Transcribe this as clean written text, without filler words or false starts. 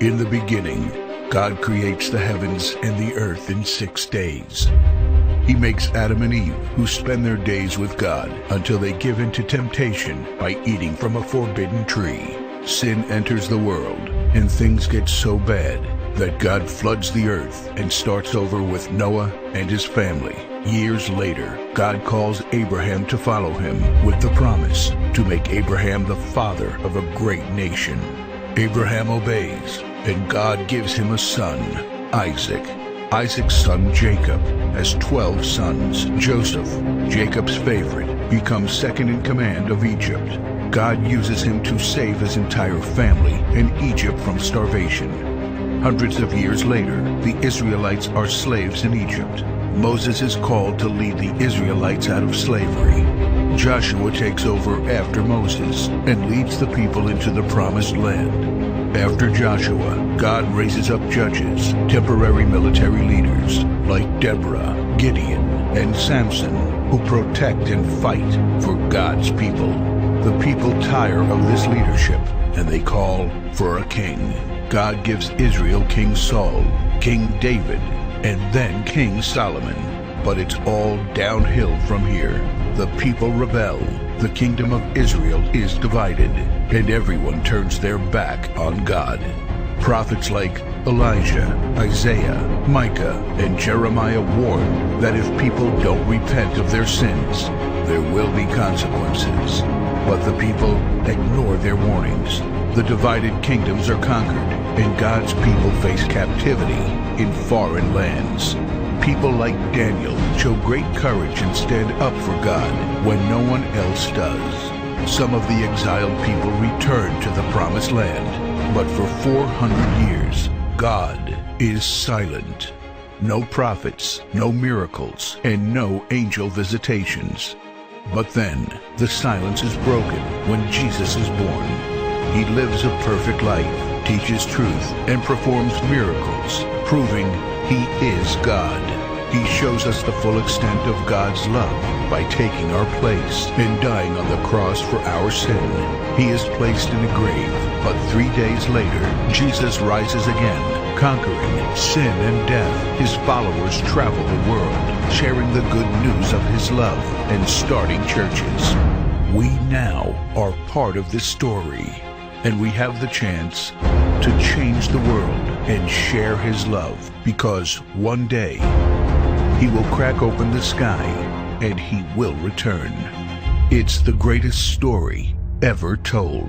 In the beginning, God creates the heavens and the earth in 6 days. He makes Adam and Eve, who spend their days with God until they give in to temptation by eating from a forbidden tree. Sin enters the world, and things get so bad that God floods the earth and starts over with Noah and his family. Years later, God calls Abraham to follow him with the promise to make Abraham the father of a great nation. Abraham obeys, and God gives him a son, Isaac. Isaac's son Jacob has 12 sons. Joseph, Jacob's favorite, becomes second in command of Egypt. God uses him to save his entire family and Egypt from starvation. Hundreds of years later, the Israelites are slaves in Egypt. Moses is called to lead the Israelites out of slavery. Joshua takes over after Moses and leads the people into the promised land. After Joshua, God raises up judges, temporary military leaders like Deborah, Gideon, and Samson, who protect and fight for God's people. The people tire of this leadership, and they call for a king. God gives Israel King Saul, King David, and then King Solomon. But it's all downhill from here. The people rebel. The kingdom of Israel is divided, and everyone turns their back on God. Prophets like Elijah, Isaiah, Micah, and Jeremiah warn that if people don't repent of their sins, there will be consequences. But the people ignore their warnings. The divided kingdoms are conquered, and God's people face captivity in foreign lands. People like Daniel show great courage and stand up for God when no one else does. Some of the exiled people return to the promised land, but for 400 years, God is silent. No prophets, no miracles, and no angel visitations. But then, the silence is broken when Jesus is born. He lives a perfect life, teaches truth, and performs miracles, proving He is God. He shows us the full extent of God's love by taking our place and dying on the cross for our sin. He is placed in a grave, but 3 days later, Jesus rises again, conquering sin and death. His followers travel the world, sharing the good news of His love and starting churches. We now are part of this story, and we have the chance to change the world and share His love, because one day He will crack open the sky and He will return. It's the greatest story ever told.